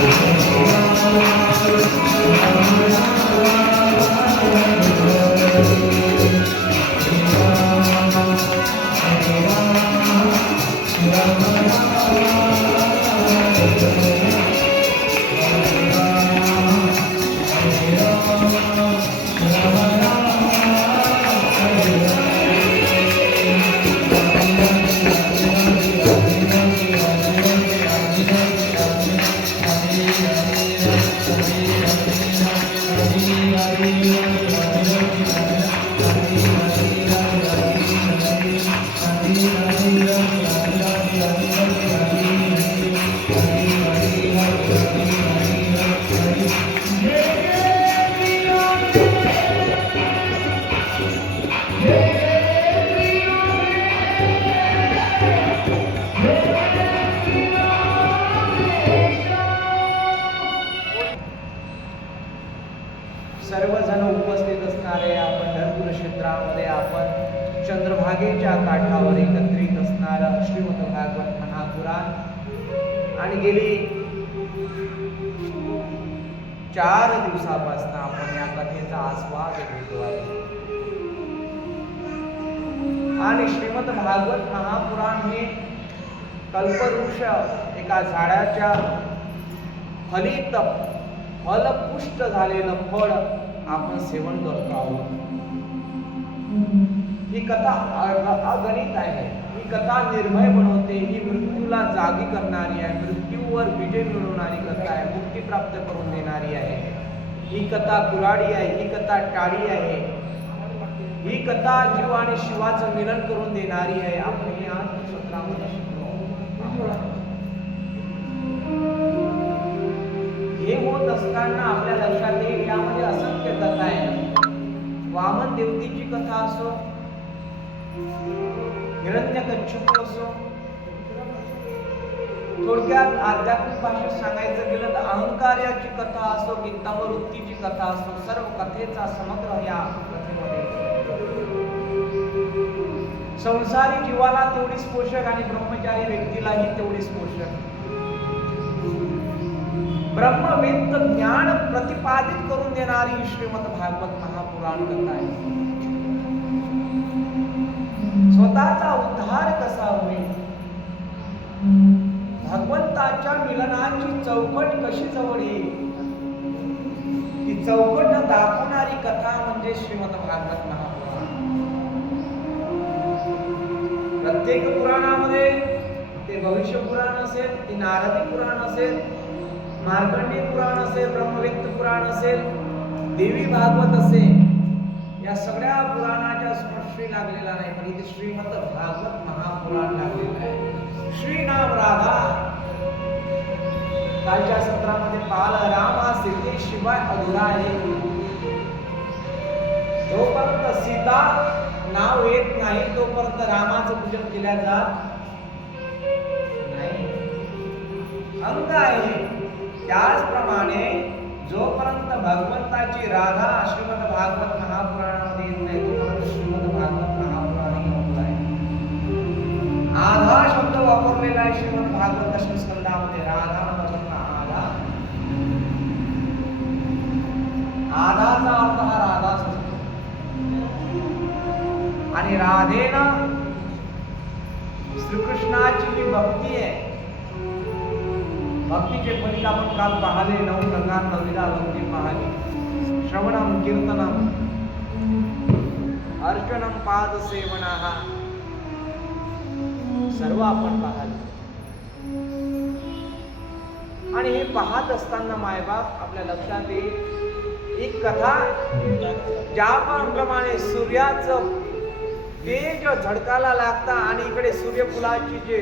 I'm sorry. काठावर एकत्रित असणारं श्रीमद भागवत महापुराण. आणि गेली चार दिवसापासून आपण या कथेचा आस्वाद घेतो आहे. आणि श्रीमद भागवत महापुराण हे कल्पवृक्ष एका झाडाच्या फलित फलपुष्ट झालेलं फळ आपण सेवन करतो आहोत. ही कथा अगणित आहे. ही कथा निर्भय बनवते. ही मृत्यूला जागी करणारी आहे. मृत्यूवर विजय मिळवणारी कथा आहे. मुक्ती प्राप्त करून देणारी आहे. ही कथा कुराडी आहे. ही कथा टाळी आहे. ही कथा जीव आणि शिवाचं मिलन करून देणारी आहे. आपण हे आज सत्रामध्ये शिकलो हे होत असताना आपल्या लक्षात येईल. यामध्ये असंख्य कथा आहे वामन देवतेची कथा असो हिरण्य असो थोडक्यात आध्यात्मिक भाषेत सांगायचं गेलं तर अहंकार्याची कथा असो की तमवृत्तीची कथा असो सर्व कथेचा समग्र या कथेमध्ये. संसारी जीवाला तेवढीच पोषक आणि ब्रह्मचारी व्यक्तीलाही तेवढीच पोषक ब्रह्मवेत्त ज्ञान प्रतिपादित करून देणारी श्रीमद भागवत महापुराण कथा आहे. स्वतःचा उद्धार कसा होईल? भगवंताच्या मिलनाची चौकट कशी जवळ येईल? ती चौकट दाखवणारी कथा म्हणजे श्रीमद भागवत महापुराण. प्रत्येक पुराणामध्ये ते भविष्य पुराण असेल ते नारदी पुराण असेल मार्कंडी पुराण असेल ब्रह्मवित्त पुराण असेल देवी भागवत असेल या सगळ्या पुराणा स्पर्शी लागलेला नाही पण इथे श्रीमंत भागवत महापुराण लागलेलं आहे. श्रीनाम राधा. कालच्या सत्रामध्ये पाल राम हा सीतेशिवाय अधुरा आहे. जोपर्यंत सीता नाव येत नाही तोपर्यंत रामाचं पूजन केल्या जात नाही. अंग आहे. त्याचप्रमाणे जोपर्यंत भगवंताची राधा श्रीमद भागवत महापुराणामध्ये आधा शब्द वापरलेला आहे श्रीमद भागवत दशम स्कंदामध्ये राधा म्हणजे आधा। आधाचा अर्थ हा राधाच असतो आणि राधेनं श्रीकृष्णाची जी भक्ती आहे भक्तीचे फलित आपण काल पाहिले नऊ प्रकार नवीला भक्ती पाहिली श्रवणम कीर्तनम अर्चनम पाद सेवना। सर्व आपण पाहाल आणि हे पाहत असताना मायबाप आपल्या लक्षात येईल एक कथा ज्याप्रमाणे सूर्याचं तेज झडकाला लागता आणि इकडे सूर्यफुलाची जे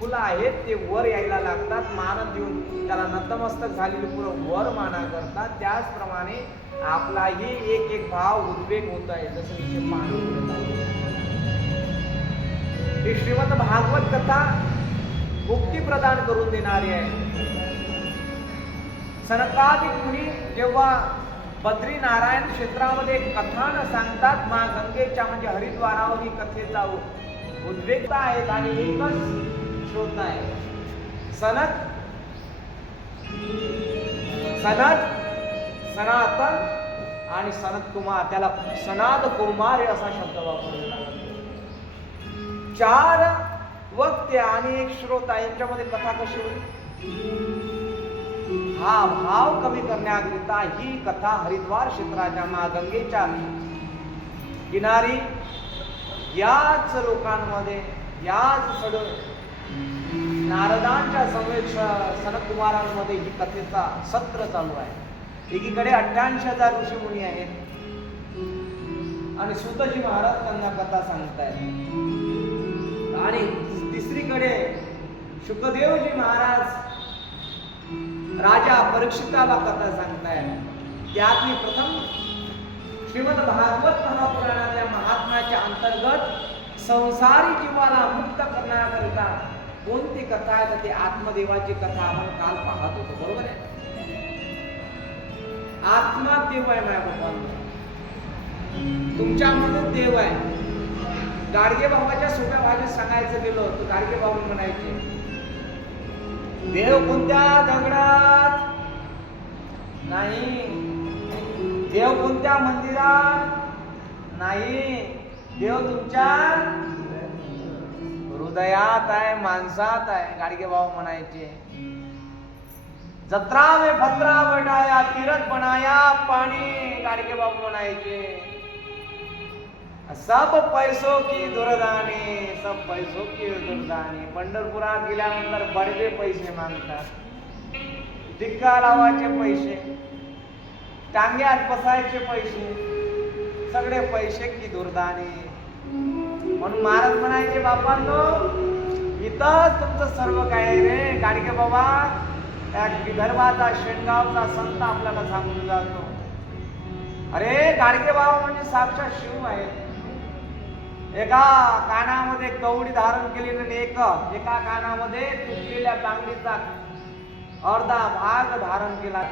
फुलं आहेत ते वर यायला लागतात मान देऊन त्याला नतमस्तक झालेली फुलं वर माना करतात. त्याचप्रमाणे आपलाही एक एक भाव उद्वेग होत आहे. जसं पाणी श्रीमद भागवत कथा मुक्ती प्रदान करून देणारी आहे. सनकादिक मुनी जेव्हा बद्री नारायण क्षेत्रामध्ये कथान सांगतात मा गंगेच्या म्हणजे हरिद्वारावर ही कथेचा उद्वेगता आहेत आणि एकच शोध आहे सनत सनत सनातन आणि सनत कुमार त्याला सनाद कुमार असा शब्द वापरलेला चार वक्ते आणि एक श्रोता यांच्यामध्ये कथा कशी होती? हा भाव कमी करण्याकरिता ही कथा हरिद्वार क्षेत्राच्या महागंगेच्या किनारी याच लोकांमध्ये याच सड नारदांच्या समेत सनकुमारांमध्ये ही कथेचा सत्र चालू आहे. एकीकडे अठ्ठ्याऐंशी हजार ऋषीमुनी आहेत. आणि सुतजी महाराज त्यांना कथा सांगतायत. आणि तिसरीकडे शुकदेवजी महाराज राजा परीक्षिताला कथा सांगताय. त्यातली प्रथम श्रीमद भागवत महापुराणाच्या महात्म्याच्या अंतर्गत संसारी जीवाला मुक्त करण्याकरिता कोणती कथा आहे तर ती आत्मदेवाची कथा आपण काल पाहत होतो बरोबर आहे? आत्मा देव आहे माझ्या भगवान तुमच्यामध्ये देव आहे. गाडगे बाबाच्या सोप्या भाज्या गेलो तर गाडगे बाबू म्हणायचे. देव कोणत्या दगडात? नाही. देव कोणत्या मंदिरात? नाही. देव तुमच्या हृदयात आहे माणसात आहे गाडगे बाबा म्हणायचे. जत्रा में फत्रा बटाया तीरथ बनाया पाणी गाडगे बाबू म्हणायचे. सब पैसो की दुर्दानी सब पैसो की दुर्दानी. पंढरपुरात गेल्यानंतर बडवे पैसे मागतात. टिक्का लावायचे पैसे टांग्यात बसायचे पैसे सगळे पैसे की दुर्दानी. म्हणून महाराज म्हणायचे बापांनो इथंच तुमचं सर्व काय आहे रे? गाडगे बाबा त्या विदर्भाचा शेणगावचा संत आपल्याला सांगून जातो. अरे गाडगे बाबा म्हणजे साक्षात शिव आहे एका कानामध्ये कवडी धारण केलेली आणि एक एका कानामध्ये तुटलेल्या तांबडीचा अर्धा भाग धारण केला.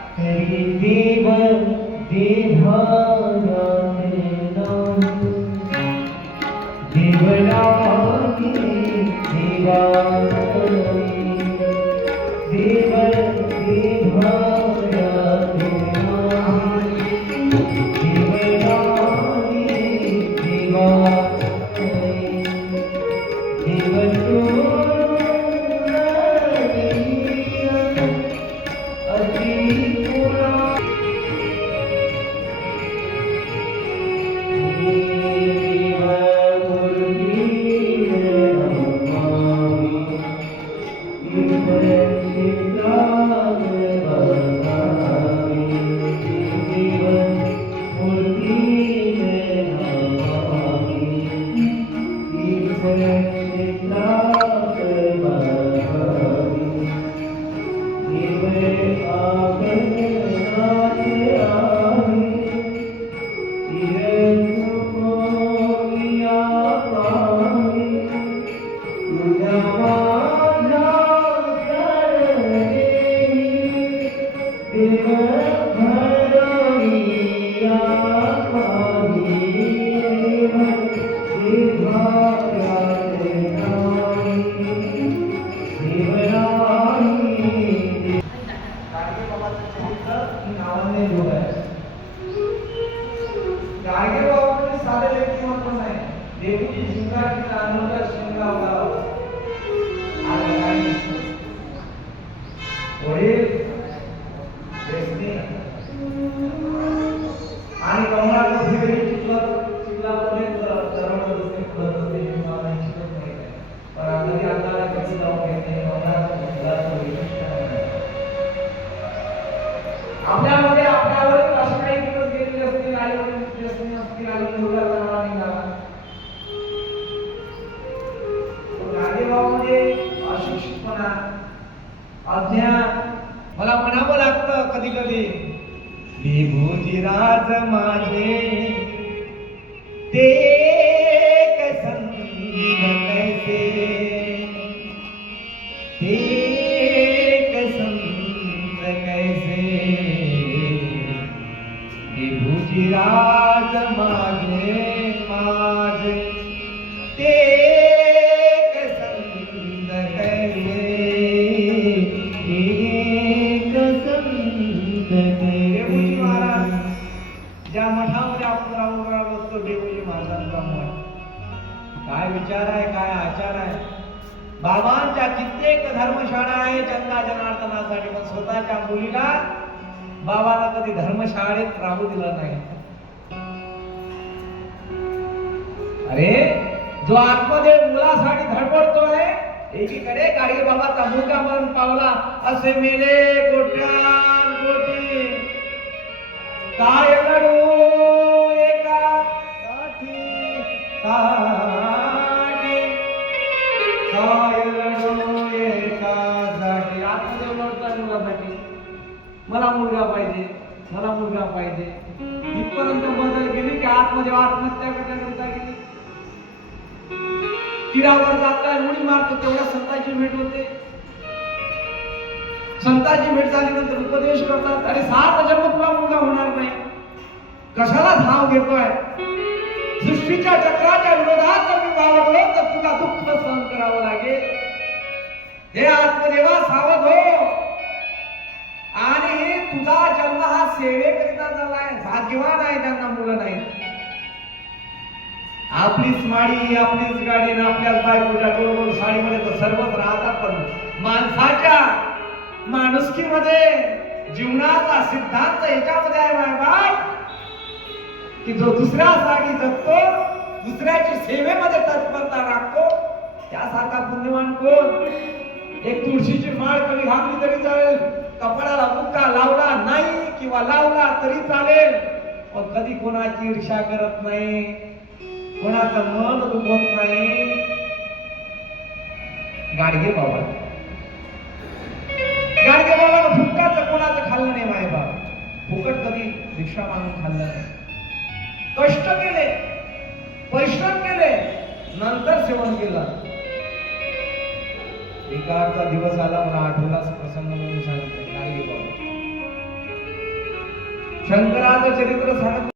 देवीची शिंगाची चांदूरच्या शिंगावला आणि आणि कमळाचं चिखलात चिखलामध्ये फुलत असते मला शिकत नाही. पण आपल्याला घेत? नाही कमळाचं फुलाचं वैशिष्ट्य आपल्यामध्ये आपल्यावर असे काही दिवस गेलेले असतील आई वडील असतील असतील विभूतीराज माझे ते कसंग कैसे? एक संत कैसे? विभूतिराज माझे तो देवजी महाराजांचा एक काय विचार आहे काय आचार आहे? बाबांच्या कित्येक धर्मशाळा आहे चंदा जनार्दनासाठी पण स्वतःच्या मुलीला बाबाला कधी धर्मशाळेत राहू दिलं नाही. अरे जो आत्मदेव मुलासाठी धडपडतोय एकीकडे गाडी बाबाचा मुलगा मरण पावला असे मेले गोट्या गोटी काय लढू साठी मला मुलगा पाहिजे मला मुलगा पाहिजे. इथपर्यंत बदल गेली की आतमध्ये आत्महत्या करण्याकरिता गेली. तीरावर जाताय उडी मारतो तेवढ्या संताची भेट होते. संताची भेट झाल्यानंतर उपदेश करतात अरे सात जन्म तुला मुलगा होणार नाही. कशाला धाव घेतोय? सृष्टीच्या चक्राच्या विरोधात जर मी वावरलो तर तुला दुःख सहन करावं लागेल. हे आत्मदेवा सावध हो. आणि तुझा जन्म हा सेवेकरिता झालाय भाग्यवान आहे त्यांना मुलं नाही आपलीच माडी आपलीच गाडी आणि आपल्याच बायकोच्या गोड साडीमध्ये तर सर्वच राहतात पण माणसाच्या माणुसकीमध्ये जीवनाचा सिद्धांत याच्यामध्ये आहे बाय की जो दुसऱ्या जागी जगतो दुसऱ्याची सेवेमध्ये तत्परता राखतो त्यासारखा पुण्यवान कोण? एक तुळशीची माळ कमी घातली तरी चालेल कपड्याला मुक्का लावला नाही किंवा लावला तरी चालेल पण कधी कोणाची ईर्षा करत नाही कोणाचं मन दुखत नाही. गाडगे बाबा. गाडगे बाबा फुक्काचं कोणाचं खाल्लं नाही माय बाबा फुकट कधी रिक्षा मागून खाल्लं नाही. कष्ट केले परिश्रम केले नंतर सेवन केलं. एकाचा दिवस आला मला आठवलाच प्रसंग म्हणून सांगतो. नाही बाबा. शंकराचं चरित्र सांगत.